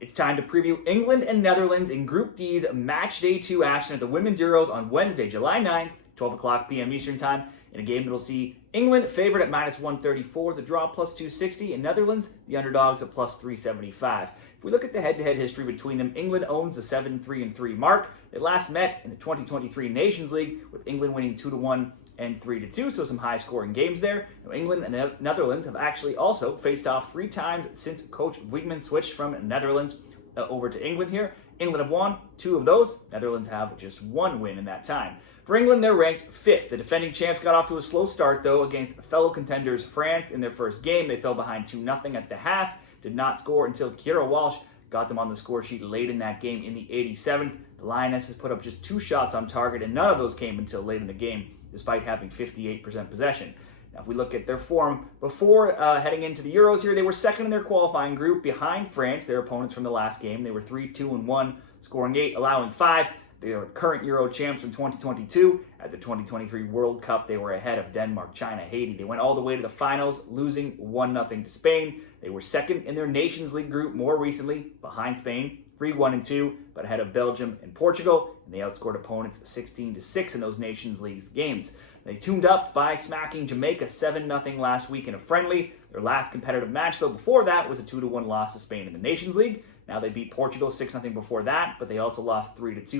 It's time to preview England and Netherlands in Group D's Match Day 2 action at the Women's Euros on Wednesday, July 9th, 12 o'clock p.m. Eastern Time, in a game that will see England favored at -134, the draw +260, and Netherlands, the underdogs, at +375. If we look at the head-to-head history between them, England owns the 7-3-3 mark. They last met in the 2023 Nations League, with England winning 2-1 and 3-2, so some high-scoring games there. Now, England and Netherlands have actually also faced off 3 times since Coach Wiegman switched from Netherlands over to England here. England have won 2 of those. Netherlands have just 1 win in that time. For England, they're ranked 5th. The defending champs got off to a slow start, though, against fellow contenders France in their first game. They fell behind 2-0 at the half, did not score until Keira Walsh got them on the score sheet late in that game in the 87th. The Lionesses put up just 2 shots on target, and none of those came until late in the game, despite having 58% possession. Now, if we look at their form before heading into the Euros here, they were second in their qualifying group behind France, their opponents from the last game. They were 3-2-1, scoring 8, allowing 5. They are current Euro champs from 2022. At the 2023 World Cup, they were ahead of Denmark, China, Haiti. They went all the way to the finals, losing 1-0 to Spain. They were second in their Nations League group more recently, behind Spain, 3-1-2, but ahead of Belgium and Portugal, and they outscored opponents 16-6 in those Nations League games. They tuned up by smacking Jamaica 7-0 last week in a friendly. Their last competitive match, though, before that was a 2-1 loss to Spain in the Nations League. Now they beat Portugal 6-0 before that, but they also lost 3-2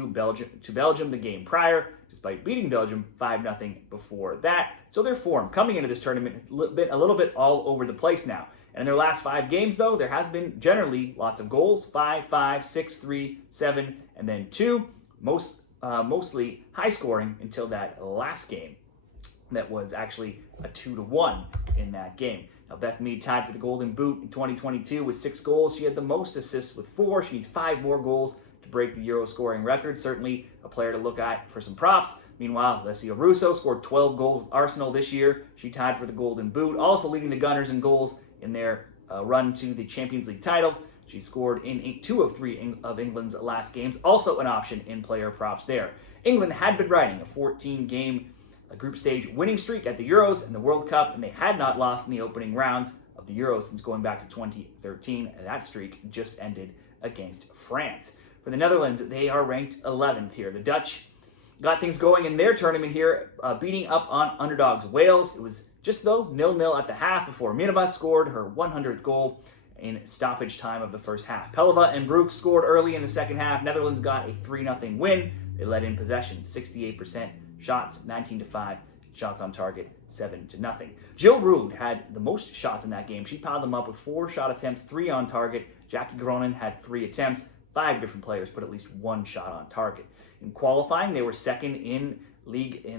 to Belgium the game prior, despite beating Belgium 5-0 before that. So their form coming into this tournament has been a little bit all over the place now. And in their last 5 games, though, there has been generally lots of goals, 5-5, 6-3, 7, and then 2. Mostly high scoring until that last game. That was actually a 2-1 in that game. Now, Beth Mead tied for the Golden Boot in 2022 with 6 goals. She had the most assists with 4. She needs 5 more goals to break the Euro scoring record. Certainly a player to look at for some props. Meanwhile, Alessia Russo scored 12 goals with Arsenal this year. She tied for the Golden Boot, also leading the Gunners in goals in their run to the Champions League title. She scored in 2 of 3 of England's last games, also an option in player props there. England had been riding a 14-game group stage winning streak at the Euros and the World Cup, and they had not lost in the opening rounds of the Euros since going back to 2013. And that streak just ended against France. For the Netherlands, they are ranked 11th here. The Dutch got things going in their tournament here, beating up on underdogs Wales. It was just, though, 0-0 at the half before Metivier scored her 100th goal in stoppage time of the first half. Peleva and Brooks scored early in the second half. Netherlands got a 3-0 win. They led in possession, 68% shots, 19-5, shots on target, 7-0. Jill Rood had the most shots in that game. She piled them up with 4 shot attempts, 3 on target. Jackie Groenen had 3 attempts. 5 different players put at least 1 shot on target. In qualifying, they were second in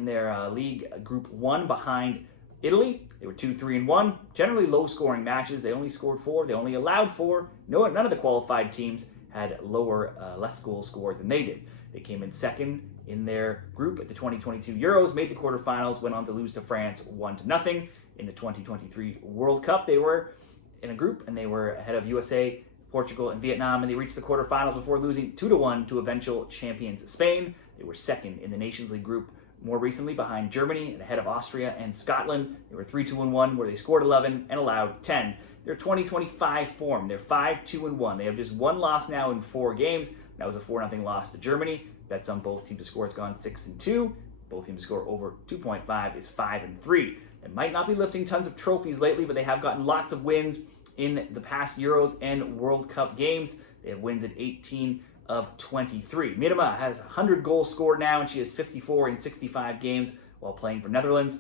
their league group 1 behind Italy. They were 2-3-1. Generally low-scoring matches. They only scored 4. They only allowed 4. None of the qualified teams had less goals scored than they did. They came in second in their group at the 2022 Euros, made the quarterfinals, went on to lose to France 1-0. In the 2023 World Cup, they were in a group, and they were ahead of USA, Portugal, and Vietnam, and they reached the quarterfinals before losing 2-1 to eventual champions Spain. They were second in the Nations League group more recently behind Germany and ahead of Austria and Scotland. They were 3-2-1, where they scored 11 and allowed 10. Their 2025 form, they're 5-2-1. They have just 1 loss now in 4 games. That was a 4-0 loss to Germany. Bets on both teams to score has gone 6-2. Both teams to score over 2.5 is 5-3. They might not be lifting tons of trophies lately, but they have gotten lots of wins in the past Euros and World Cup games. They have wins in 18 of 23. Metivier has 100 goals scored now, and she has 54 in 65 games while playing for Netherlands.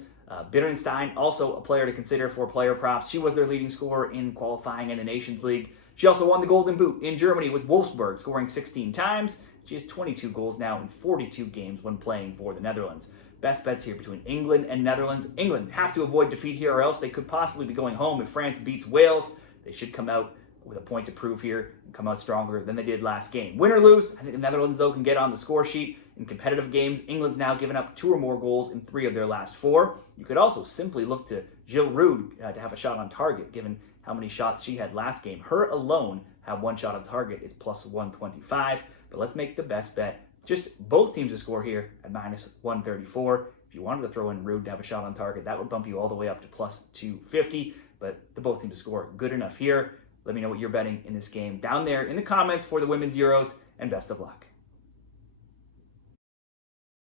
Bittenstein, also a player to consider for player props. She was their leading scorer in qualifying in the Nations League. She also won the Golden Boot in Germany with Wolfsburg, scoring 16 times. She has 22 goals now in 42 games when playing for the Netherlands. Best bets here between England and Netherlands. England have to avoid defeat here, or else they could possibly be going home if France beats Wales. They should come out with a point to prove here and come out stronger than they did last game. Win or lose, I think the Netherlands, though, can get on the score sheet in competitive games. England's now given up 2 or more goals in 3 of their last 4. You could also simply look to Jill Rood to have a shot on target, given how many shots she had last game. Her alone have 1 shot on target is plus 125. But let's make the best bet. Just both teams to score here at -134. If you wanted to throw in Rood to have a shot on target, that would bump you all the way up to plus 250. But the both teams to score good enough here. Let me know what you're betting in this game down there in the comments for the Women's Euros, and best of luck.